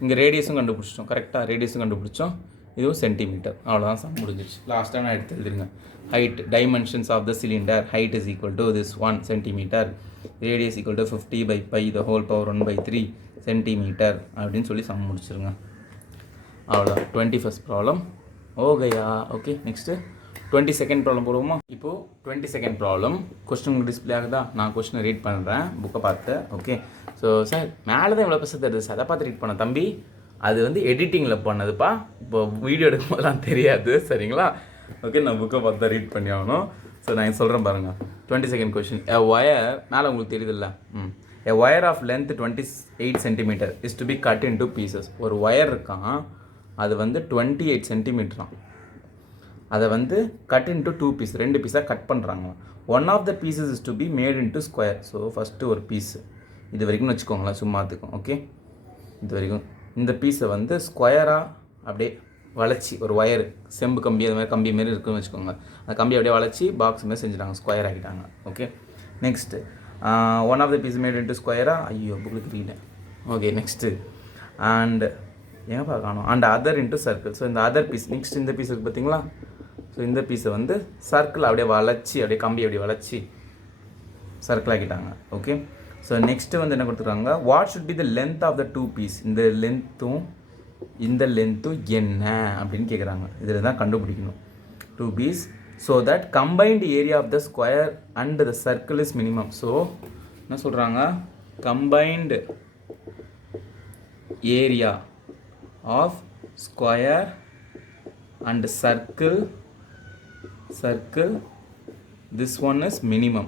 இங்கே ரேடியஸும் கண்டுபிடிச்சிட்டோம், கரெக்டாக ரேடியஸும் கண்டுபிடிச்சோம், இதுவும் சென்டிமீட்டர். அவ்வளோதான் சம் முடிஞ்சிச்சு. லாஸ்ட்டாக நான் எடுத்து எழுதிருங்க. Height dimensions of the cylinder, height is equal to this 1 centimetre, radius equal to 50/π the whole power 1/3 centimetre அப்படின்னு சொல்லி சம் முடிச்சிருங்க. அவ்வளோதான். 21st ப்ராப்ளம் ஓகேயா. ஓகே, நெக்ஸ்ட்டு 22nd ப்ராப்ளம் போடுவோமா? இப்போது 22nd ப்ராப்ளம் கொஸ்டின் உங்களுக்கு டிஸ்பிளே ஆகுதா? நான் கொஸ்டினை ரீட் பண்ணுறேன் புக்கை பார்த்து. ஓகே, ஸோ சார் மேலே தான் இவ்வளோ பெருசாக தெரியுது சார், அதை பார்த்து ரீட் பண்ண தம்பி. அது வந்து எடிட்டிங்கில் பண்ணதுப்பா, இப்போ வீடியோ எடுக்கும் போதெல்லாம் தெரியாது, சரிங்களா? ஓகே, நான் புக்கை பார்த்து தான் ரீட் பண்ணி ஆகணும். ஸோ நான் சொல்கிறேன் பாருங்கள். 22nd question. எ ஒயர், மேலே உங்களுக்கு தெரியுதுல்ல, a wire of length 28 centimetre is to be cut in 2 pieces. ஒரு ஒயர் இருக்கான், அது வந்து 28 சென்டிமீட்டரான். அதை வந்து கட் இன்ட்டு 2 பீஸ், 2 பீஸாக கட் பண்ணுறாங்க. One of the pieces is to be made into square. So first ஒரு பீஸு இது வரைக்கும்னு வச்சுக்கோங்களேன், சும்மாத்துக்கும். ஓகே, இது வரைக்கும் இந்த பீஸை வந்து ஸ்கொயராக அப்படியே வளைச்சி, ஒரு ஒயரு செம்பு கம்பி அது மாதிரி கம்பி மாரி இருக்குன்னு வச்சுக்கோங்க, அந்த கம்பி அப்படியே வளைச்சி பாக்ஸ் மாரி செஞ்சுட்டாங்க, ஸ்கொயர் ஆகிட்டாங்க. Okay, next one of the piece made into ஸ்கொயராக, ஐயோ புக்கு தெரியல. ஓகே, நெக்ஸ்ட்டு அண்ட் ஏன்ப்பா காணும், and other into circle. So இந்த அதர் பீஸ், நெக்ஸ்ட் இந்த பீஸ் இருக்குது பார்த்தீங்களா? ஸோ இந்த பீஸை வந்து சர்க்கிள் அப்படியே வளைச்சி, அப்படியே கம்பி அப்படியே வளைச்சி சர்க்கிள் ஆக்கிட்டாங்க. ஓகே, ஸோ நெக்ஸ்ட்டு வந்து என்ன கொடுத்துருக்காங்க, what should be the length of the 2 piece. இந்த லென்த்தும் இந்த லென்த்தும் என்ன அப்படின்னு கேட்குறாங்க. இதில் தான் கண்டுபிடிக்கணும் 2 piece. So that combined area of the square and the circle is minimum. So என்ன சொல்கிறாங்க, combined area of square and circle this one is minimum.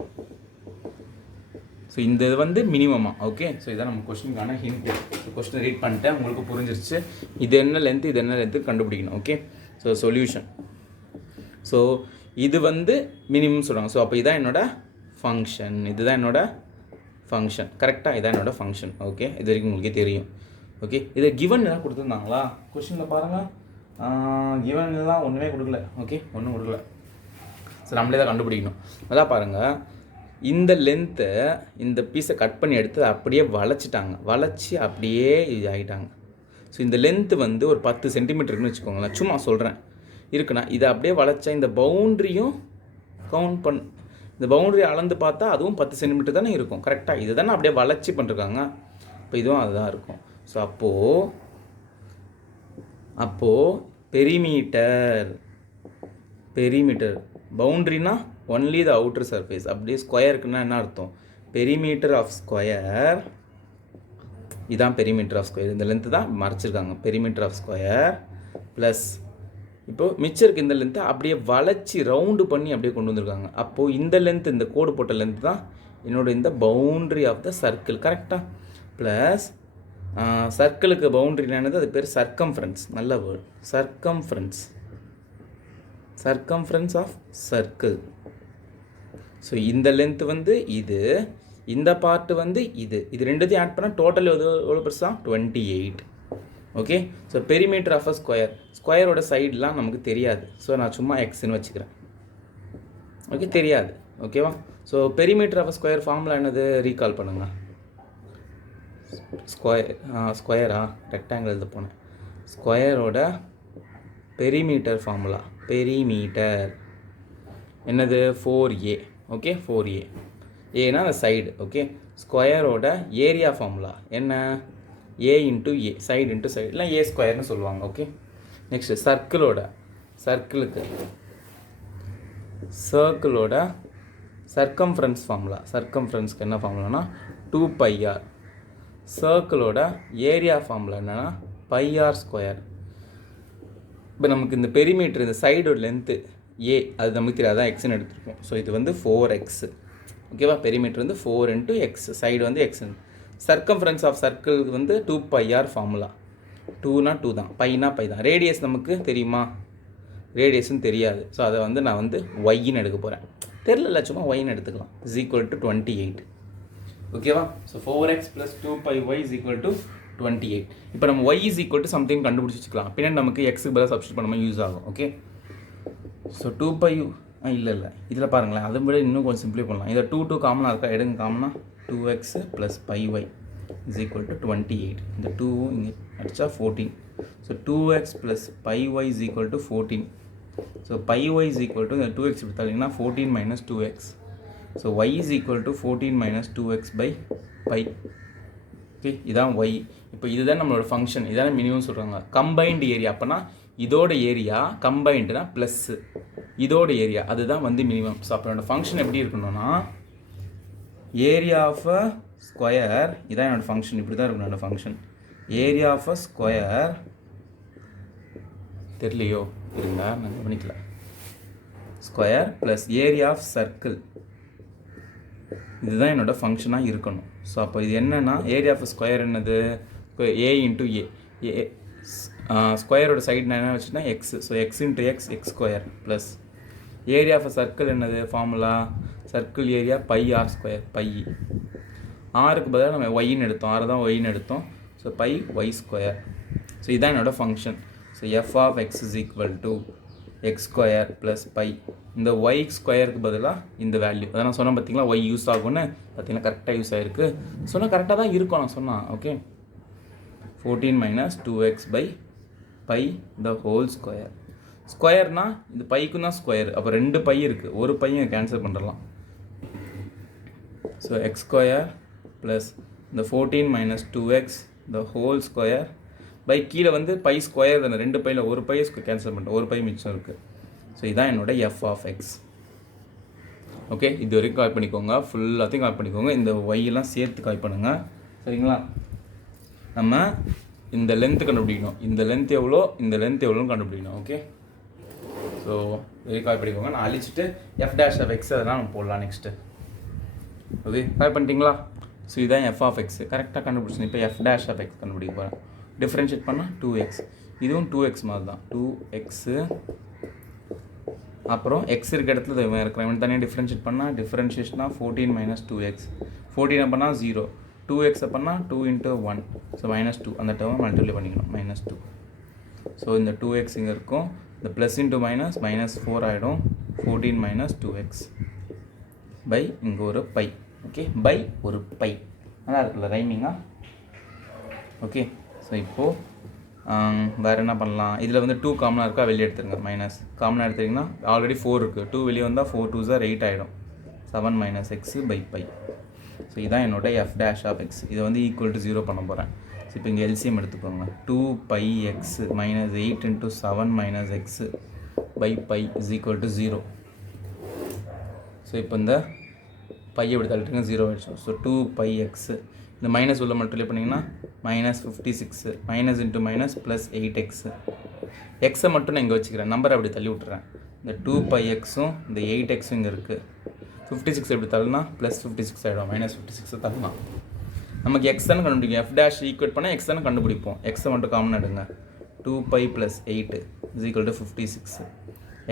So இந்த இது வந்து மினிமமா. ஓகே, ஸோ இதான் நம்ம கொஸ்டினுக்கான ஹிண்ட். ஸோ கொஸ்டின் ரீட் பண்ணிட்டேன், உங்களுக்கு புரிஞ்சிருச்சு இது என்ன லென்த்து இது என்ன லென்த்து கண்டுபிடிக்கணும். Okay, so solution. ஸோ இது வந்து மினிமம் சொல்கிறாங்க. ஸோ அப்போ இதான் என்னோட ஃபங்க்ஷன், இதுதான் என்னோட ஃபங்க்ஷன். கரெக்டாக இதான் என்னோட ஃபங்க்ஷன். ஓகே, இது வரைக்கும் உங்களுக்கே தெரியும். ஓகே, இதை கிவன் எல்லாம் கொடுத்துருந்தாங்களா கொஸ்டினில் பாருங்கள். கிவன் எல்லாம் ஒன்றுமே கொடுக்கல. ஓகே, ஒன்றும் கொடுக்கல. ஸோ நம்மளே தான் கண்டுபிடிக்கணும். அதான் பாருங்கள், இந்த லென்த்தை இந்த பீஸை கட் பண்ணி எடுத்து அப்படியே வளைச்சிட்டாங்க, வளைச்சி அப்படியே இது ஆகிட்டாங்க. ஸோ இந்த லென்த்து வந்து ஒரு 10 சென்டிமீட்டருக்குன்னு வச்சுக்கோங்களேன், சும்மா சொல்கிறேன் இருக்குண்ணா. இதை அப்படியே வளைச்சா இந்த பவுண்ட்ரியும் கவுண்ட் இந்த பவுண்ட்ரி அளந்து பார்த்தா அதுவும் 10 சென்டிமீட்டர் தானே இருக்கும். கரெக்டாக இது தானே அப்படியே வளைச்சி பண்ணிருக்காங்க. இப்போ இதுவும் அதுதான் இருக்கும். ஸோ அப்போது பெரிமீட்டர் பவுண்ட்ரினா ஒன்லி த அவுட்டர் சர்ஃபேஸ். அப்படியே ஸ்கொயருக்குன்னா என்ன அர்த்தம், பெரிமீட்டர் ஆஃப் ஸ்கொயர், இதான் பெரிமீட்டர் ஆஃப் ஸ்கொயர். இந்த லென்த்து தான் மறைச்சிருக்காங்க, பெரிமீட்டர் ஆஃப் ஸ்கொயர் ப்ளஸ் இப்போது மிச்சம் இருக்குது இந்த லென்த்தை அப்படியே வளைச்சி ரவுண்டு பண்ணி அப்படியே கொண்டு வந்திருக்காங்க. அப்போது இந்த லென்த், இந்த கோடு போட்ட லென்த் தான் என்னோட இந்த பவுண்ட்ரி ஆஃப் த சர்க்கிள். கரெக்டாக ப்ளஸ் சர்க்கிளுக்கு பவுண்ட்ரி என்னது, அது பேர் சர்க்கம்ஃபரன்ஸ். நல்ல word, circumference of circle. So இந்த லென்த் வந்து இது, இந்த பார்ட்டு வந்து இது ரெண்டுத்தையும் ஆட் பண்ணால் டோட்டல் எவ்வளோ பெருசா 28. Okay, so perimeter of a ஸ்கொயரோட சைட்லாம் நமக்கு தெரியாது. ஸோ நான் சும்மா எக்ஸ்ன்னு வச்சுக்கிறேன். ஓகே, தெரியாது. ஓகேவா? So perimeter of a square formula என்னது ரீகால் பண்ணுங்கள். ஸ்கொயரா ரெக்டாங்கிள் எழுத போனேன். ஸ்கொயரோட பெரிமீட்டர் ஃபார்முலா, பெரிமீட்டர் என்னது 4a. ஓகே, 4a, ஏன்னா அந்த சைடு. ஓகே, ஸ்கொயரோட ஏரியா ஃபார்முலா என்ன, a into a, side into side, இல்லை a ஸ்கொயர்னு சொல்லுவாங்க. ஓகே, நெக்ஸ்ட்டு சர்க்கிளோட சர்க்கம்ஃபரன்ஸ் ஃபார்முலா. சர்க்கம்ஃபரன்ஸ்க்கு என்ன ஃபார்முலானா 2πr. சர்க்கிளோட ஏரியா ஃபார்முலா என்னென்னா πr ஸ்கொயர். இப்போ நமக்கு இந்த பெரிமீட்டர், இந்த சைடோட லென்த்து ஏ, அது நமக்கு தெரியாது, அதான் எக்ஸ்ன்னு எடுத்துருக்கோம். ஸோ இது வந்து 4x. ஓகேவா? பெரிமீட்டர் வந்து 4 × x, சைடு வந்து x. சர்க்கம்ஃபரன்ஸ் ஆஃப் சர்க்கிள் வந்து 2πr ஃபார்முலா. 2னா 2 தான், பைனா பை தான். ரேடியஸ் நமக்கு தெரியுமா, ரேடியஸ்ன்னு தெரியாது. ஸோ அதை வந்து நான் வந்து ஒய்ன்னு எடுக்க போகிறேன். தெரியல, சும்மா ஒய்ன்னு எடுத்துக்கலாம். Is equal to 28. ஓகேவா? So 4x + 2πy = 28. இப்போ நம்ம y = சம்திங் கண்டுபிடிச்சி வச்சுக்கலாம். பின்னாடி நமக்கு எக்ஸுக்கு பதிலாக சப்ஸ்டிட் பண்ணும்போது யூஸ் ஆகும். ஓகே, ஸோ 2π இல்லை இதில் பாருங்களேன், அதை விட இன்னும் கொஞ்சம் சிம்பிளை பண்ணலாம். இதை 2 காமனாக இருக்கா, எடுங்க காமனாக. 2x + πy = 28. இந்த 2 இங்கே அடித்தா 14. So 2x + πy = 14. So πy = இந்த 2x எடுத்தாலிங்கன்னா 14 - 2x. So y = 14 - 2x/π. Okay, இதான் y. இப்போ இதுதான் நம்மளோட ஃபங்க்ஷன், இதான மினிமம் சொல்கிறாங்க. கம்பைன்டு ஏரியா, அப்போனா இதோட ஏரியா கம்பைண்டுனா ப்ளஸ்ஸு, இதோட ஏரியா அதுதான் வந்து மினிமம். ஸோ அப்போ என்னோடய ஃபங்க்ஷன் எப்படி இருக்கணும்னா ஏரியா ஆஃப் அ ஸ்கொயர், இதான் என்னோடய ஃபங்க்ஷன், இப்படி தான் இருக்கணும் என்னோடய function. Area of a square தெரியலையோ இருங்க நான் கவனிக்கல. Square plus area of circle, இதுதான் என்னோடய ஃபங்க்ஷனாக இருக்கணும். ஸோ அப்போ இது என்னென்னா ஏரியா ஆஃப் ஸ்கொயர் என்னது, ஏ இன்ட்டு ஏ ஸ்கொயரோட சைடு நான் என்ன வச்சுன்னா X, so X into X X square plus area of circle என்னது formula circle area pi R square, pi ஆருக்கு பதிலாக நம்ம ஒய்ன்னு எடுத்தோம், ஆறு தான் ஒய்ன்னு எடுத்தோம். So pi Y square. So இதுதான் என்னோடய function. So F of X is equal to X square plus pi, இந்த ஒய் ஸ்கொயருக்கு பதிலாக இந்த வேல்யூ அதான் நான் சொன்னேன் பார்த்தீங்களா, ஒய் யூஸ் ஆகும்னு பார்த்தீங்கன்னா கரெக்டாக யூஸ் ஆகிருக்கு. சொன்னால் கரெக்டாக தான் இருக்கும் நான் சொன்னேன். Okay 14 minus 2x by pi the whole square. ஸ்கொயர்னா இந்த பைக்கும் தான் ஸ்கொயர், அப்போ ரெண்டு பை இருக்குது, ஒரு பையன் கேன்சல் பண்ணுறலாம். ஸோ எக்ஸ் ஸ்கொயர் ப்ளஸ் இந்த 14 minus 2x the whole square pi கீழே வந்து பை ஸ்கொயர் தானே, ரெண்டு பையில் ஒரு பை கேன்சல் பண்ணிட்டோம், ஒரு பை மிச்சம் இருக்குது. ஸோ இதுதான் என்னோட எஃப் ஆஃப் எக்ஸ். ஓகே இது வரைக்கும் கால் பண்ணிக்கோங்க, ஃபுல்லாத்தையும் கால் பண்ணிக்கோங்க, இந்த ஒய்யெல்லாம் சேர்த்து கால் பண்ணுங்கள் சரிங்களா. நம்ம இந்த லென்த்து கண்டுபிடிக்கணும், இந்த லென்த் எவ்வளோ இந்த லென்த் எவ்வளோன்னு கண்டுபிடிக்கணும். ஓகே ஸோ வெரி கால் பண்ணிக்கோங்க, நான் அழிச்சிட்டு எஃப் டேஷ் ஆஃப் எக்ஸ் அதெல்லாம் நம்ம போடலாம் நெக்ஸ்ட்டு. ஓகே கால் பண்ணிட்டீங்களா. ஸோ இதுதான் எஃப் ஆஃப் எக்ஸ் கரெக்டாக கண்டுபிடிச்சேன். இப்போ எஃப் டேஷ் ஆஃப் எக்ஸ் கண்டுபிடிக்க போகிறேன். டிஃப்ரென்ஷியேட் பண்ணால் 2x, இதுவும் 2x மாதிரி தான் 2x, அப்புறம் எக்ஸ் இருக்க இடத்துல இவன் இருக்கிறேன், இவன் தனியாக டிஃப்ரென்ஷியேட் பண்ணால் டிஃப்ரென்ஷியேஷனாக 14 minus 2x, 14 பண்ணால் 0, 2x பண்ணால் 2 into 1, ஸோ -2 அந்த டேர்மை மல்டிப்ளை பண்ணிக்கணும் -2. ஸோ இந்த 2x இங்கே இருக்கும், இந்த ப்ளஸ் இன்ட்டு மைனஸ் -4 ஆகிடும், 14 minus 2x பை இங்கே ஒரு பை. ஓகே பை ஒரு பை, நல்லா இருக்குல்ல ரைமிங்கா. ஓகே ஸோ இப்போது வேறு என்ன பண்ணலாம், இதில் வந்து 2 காமனாக இருக்கா, வெளியே எடுத்துருங்க, மைனஸ் காமனாக எடுத்துட்டிங்கன்னா ஆல்ரெடி 4 இருக்குது, 2 வெளியே வந்தால் 4 2s are 8 ஆகிடும், 7 minus x by pi. So இதான் என்னோட எஃப் டேஷ் ஆஃப் எக்ஸ். இதை வந்து ஈக்குவல் டு 0 பண்ண போகிறேன். ஸோ இப்போ இங்கே எல்சிஎம் எடுத்துக்கோங்க, 2 pi x minus 8 into 7 minus x by pi is equal to 0. So இப்போ இந்த பையை எப்படி தள்ளிட்டுங்க 0 ஆகிடுச்சு. ஸோ 2 pi x இந்த மைனஸ் உள்ள மல்டிப்ளை பண்ணிங்கன்னா -56 minus into minus plus 8x. எக்ஸை மட்டும் நான் இங்கே வச்சுக்கிறேன், நம்பரை அப்படி தள்ளி விட்டுறேன். இந்த 2 pi x-உம் இந்த 8x இங்கே இருக்குது, 56 எப்படி தள்ளினா +56 ஆகிடும், -56 தள்ளலாம். நமக்கு எக்ஸ்ன்னு கண்டுபிடிக்கும், எஃப் டேஷ் ஈக்குவேட் பண்ணால் எக்ஸ்ன்னு கண்டுபிடிப்போம். எக்ஸை மட்டும் காமன் எடுங்க, 2 pi + 8 is equal to 56.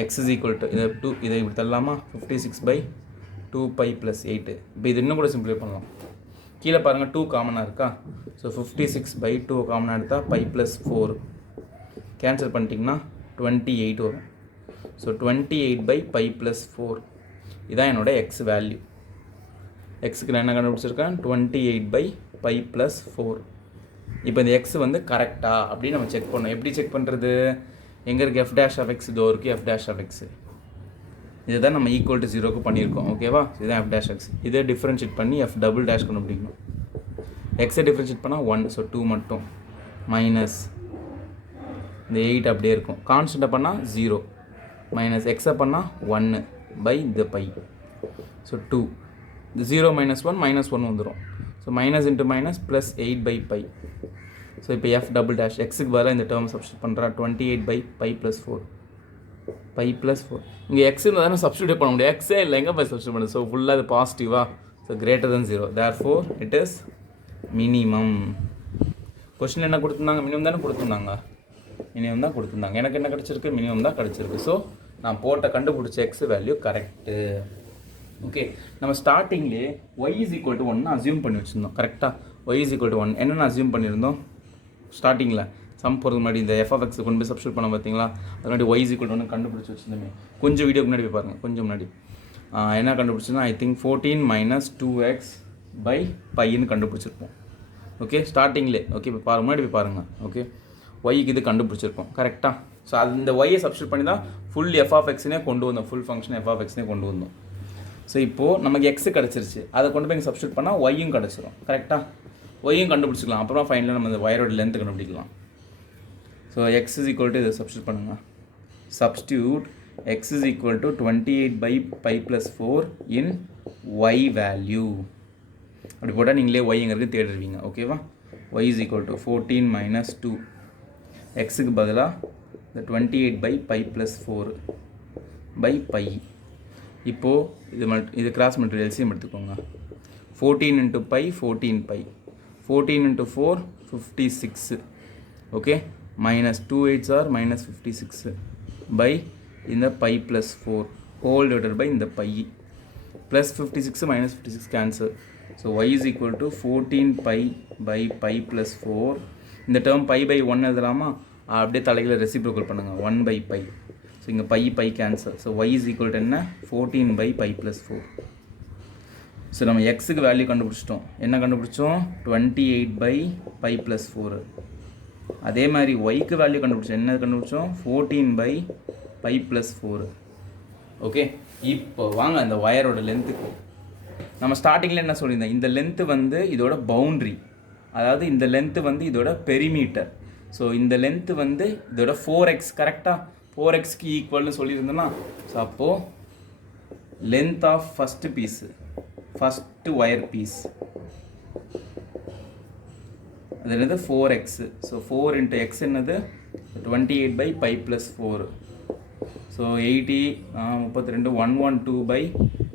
x is equal to இதை இப்படி தள்ளலாமா, 56/2 pi + 8. இப்போ இது இன்னும் கூட சிம்பிளை பண்ணலாம், கீழே பாருங்கள் 2 காமனாக இருக்கா. ஸோ 56/2 காமனாக எடுத்தால் pi + 4 கேன்சல் பண்ணிட்டிங்கன்னா 28 வரும். ஸோ 28/pi + 4 இதான் என்னோட எக்ஸ் வேல்யூ. எக்ஸுக்கு நான் என்ன கண்டுபிடிச்சிருக்கேன், 28/pi + 4. இப்போ இந்த எக்ஸ் வந்து கரெக்டாக அப்படின்னு நம்ம செக் பண்ணோம். எப்படி செக் பண்ணுறது, எங்கே இருக்குது எஃப் டேஷ் ஆஃப் எக்ஸ், இதோ இருக்குது எஃப் டேஷ் ஆஃப் எக்ஸ். இதை தான் நம்ம ஈக்குவல் டு 0க்கு பண்ணியிருக்கோம். ஓகேவா, இதுதான் எஃப் டேஷ் எக்ஸ். இதை டிஃப்ரென்ஷியேட் பண்ணி எஃப் டபுள் டேஷ் கண்டுபிடிக்கணும். எக்ஸை டிஃப்ரென்ஷியேட் பண்ணால் 1, ஸோ 2 மட்டும், மைனஸ் இந்த 8 அப்படியே இருக்கும். கான்ஸ்டண்ட்டை பண்ணால் 0, மைனஸ் எக்ஸை பண்ணால் 1 பை இந்த பை. ஸோ 2, இந்த 0 - 1 -1 வந்துடும். So minus into minus plus 8/pi. So இப்போ எஃப் டபுள் டேஷ் எக்ஸுக்கு பதிலாக இந்த டேர்ம் சப்ஸ்டியூட் பண்ணுறேன், 28/pi + 4 pi + 4. இங்கே எக்ஸுன்னு தானே சப்ஸ்டியூட் பண்ண முடியும், எக்ஸே இல்லை எங்கே போய் சப்ஸ்டியூட் பண்ணுது. ஸோ ஃபுல்லாக இது பாசிட்டிவா, so greater than 0, therefore it is minimum. Question என்ன கொடுத்துருந்தாங்க, மினிமம் தானே கொடுத்துருந்தாங்க, மினிமம் தான் கொடுத்துருந்தாங்க. எனக்கு என்ன கிடச்சிருக்கு, மினிமம் தான் கிடச்சிருக்கு. ஸோ நான் போட்ட கண்டுபிடிச்ச எக்ஸ் வேல்யூ கரெக்டு. ஓகே நம்ம ஸ்டார்டிங்லேயே y is equal to 1 assume பண்ணி வச்சுருந்தோம். கரெக்டாக y is equal to 1 என்னென்ன அசியூம் பண்ணியிருந்தோம், ஸ்டார்டிங்கில் சம் போகிறது முன்னாடி இந்த எஃப் ஆஃப் எக்ஸ் கொண்டு போய் சப்ஸ்டியூட் பண்ண பார்த்தீங்களா, அதனாடி y is equal to 1 கண்டுபிடிச்சி வச்சுருந்தோமே. கொஞ்சம் வீடியோக்கு முன்னாடி போய் பாருங்கள், கொஞ்சம் முன்னாடி என்ன கண்டுபிடிச்சோன்னா ஐ திங்க் 14 minus 2x/pi கண்டுபிடிச்சிருப்போம். ஓகே ஸ்டார்டிங்லே. ஓகே இப்போ முன்னாடி போய் பாருங்கள். ஓகே ஒய்க்கு இது கண்டுபிடிச்சிருப்போம் கரெக்டாக. ஸோ அது இந்த ஒய்யை சப்ஸ்டியூட் பண்ணி தான் ஃபுல் எஃப் ஆஃப் எக்ஸ்னே கொண்டு வந்தோம், ஃபுல் ஃபங்க்ஷன் எஃப் ஆஃப் எக்ஸ்னே கொண்டு வந்தோம். ஸோ இப்போது நமக்கு எக்ஸு கிடச்சிருச்சு, அதை கொண்டு போய் இங்கே சப்ஸ்டியூட் பண்ணால் ஒய்யும் கிடச்சிரும். கரெக்டாக ஒய்யும் கண்டுபிடிச்சிக்கலாம். அப்புறம் ஃபைனலாக நம்ம இந்த ஒயரோட லென்த்து கண்டுபிடிக்கலாம். So X is equal to இதை சப்ஸ்டியூட் பண்ணுங்கள். Substitute x is equal to 28 by pi plus 4 in y value. அப்படி போட்டால் நீங்களே y எங்கிறது தேடுவீங்க. ஓகேவா? y is equal to 14 minus 2 xக்கு பதிலாக இந்த 28 by pi plus 4 by pi. இப்போது இது கிராஸ் மல்டிப்ளை எல்சிஎம் எடுத்துக்கோங்க. 14 into pi 14 pi 14 into 4 56. Okay, minus 2 8s are minus 56 by இந்த pi plus 4 whole divided by இந்த pi plus 56 minus 56 cancel. So y is equal to 14 pi by pi plus 4. இந்த term pi by 1 எழுதலாமா? அப்படியே தலைகளை reciprocal பண்ணுங்க. 1 by pi. So இங்கே pi cancel. So y is equal to என்ன? 14 by pi plus 4. So நம்ம எக்ஸுக்கு value கண்டுபிடிச்சிட்டோம். என்ன கண்டுபிடிச்சோம்? 28 by pi plus 4. அதே மாதிரி ஒய்க்கு வேல்யூ கண்டுபிடிச்சோம். என்ன கண்டுபிடிச்சோம்? 14 by pi plus 4. ஓகே, இப்போ வாங்க அந்த ஒயரோட லென்த்துக்கு. நம்ம ஸ்டார்டிங்கில் என்ன சொல்லியிருந்தோம்? இந்த லென்த்து வந்து இதோட பவுண்ட்ரி, அதாவது இந்த லென்த்து வந்து இதோட பெரிமீட்டர். ஸோ இந்த லென்த்து வந்து இதோட 4x, கரெக்டாக 4xக்கு ஈக்குவல்னு சொல்லியிருந்தோம்னா, ஸோ அப்போது length of first piece, first wire piece அது என்னது? 4x. ஸோ 4 into x என்னது? 28 by pi plus 4. So 32 112 by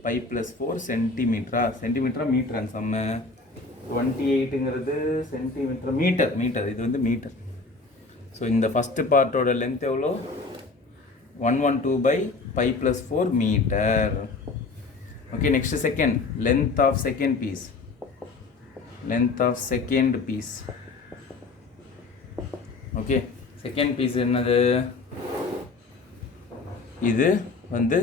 pi plus 4 சென்டிமீட்டரா மீட்டர் அந்த சம்மு. 28ங்கிறது சென்டிமீட்டர், மீட்டர் இது வந்து மீட்டர். ஸோ இந்த ஃபஸ்ட்டு பார்ட்டோட லென்த் எவ்வளோ? 112 by pi plus 4 metre. Okay, next second, length of second piece. Okay, second piece என்னது? இது வந்து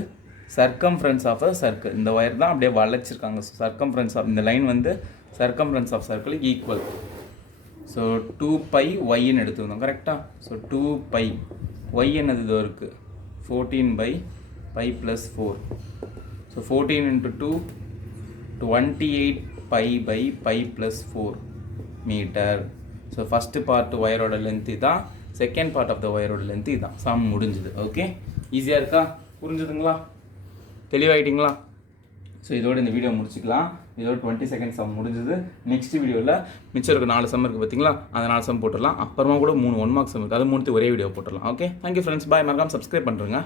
சர்க்கம்ஃபரன்ஸ் ஆஃப் அ சர்க்கிள். இந்த ஒயர் தான் அப்படியே வளைச்சிருக்காங்க. ஸோ சர்க்கம்ஃபரன்ஸ் ஆஃப் இந்த லைன் வந்து circumference of circle equal. So 2 pi ஒய்ன்னு எடுத்துருந்தோம், கரெக்டாக? ஸோ 2 pi ஒய் என்னது? இதோ இருக்குது 14 by pi plus 4. So 14 into 2 28 pi by pi plus 4 metre. So first part ஒயரோட லென்த்து தான், செகண்ட் பார்ட் ஆஃப் த ஒயரோட லென்த்து இதுதான். சம் முடிஞ்சுது. ஓகே, ஈஸியாக இருக்கா? புரிஞ்சுதுங்களா? தெளிவாகிட்டிங்களா? ஸோ இதோட இந்த வீடியோ முடிச்சுக்கலாம். இதோட 20 செகண்ட் சம் முடிஞ்சது. நெக்ஸ்ட் வீடியோவில் மிச்சம் இருக்க 4 சம் இருக்குது பார்த்தீங்களா? அந்த 4 சம் போட்டுடலாம். அப்புறமா கூட 3 1 மார்க் சம் இருக்குது. அது 3 ஒரே வீடியோ போட்டுடலாம். ஓகே, தேங்க்யூ ஃப்ரெண்ட்ஸ், பாய். மறக்காம சப்ஸ்கிரைப் பண்ணுறேங்க.